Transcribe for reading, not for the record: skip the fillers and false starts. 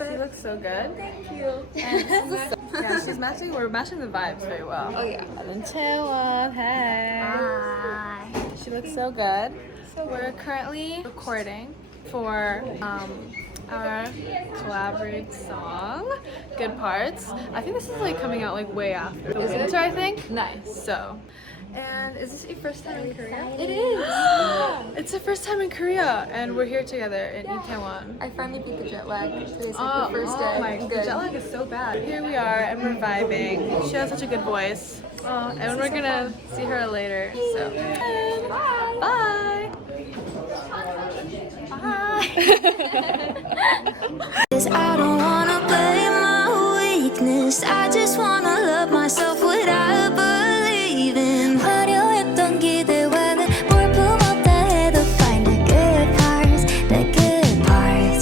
outfit. She looks so good. Thank you. Yeah, she's matching. We're matching the vibes very well. Oh yeah. And then Taewon, hey. Hi. She looks so good. So we're currently recording for our collaborated song, Good Parts. I think this is like coming out like way after the winter, I think. Nice. So, and is this your first time in Korea? It is. It's the first time in Korea, and we're here together in Itaewon. I finally beat the jet lag. Today's like the first day. My, the jet lag is so bad. Here we are, and we're vibing. She has such a good voice. And we're gonna see her later. So, bye. Bye. I don't want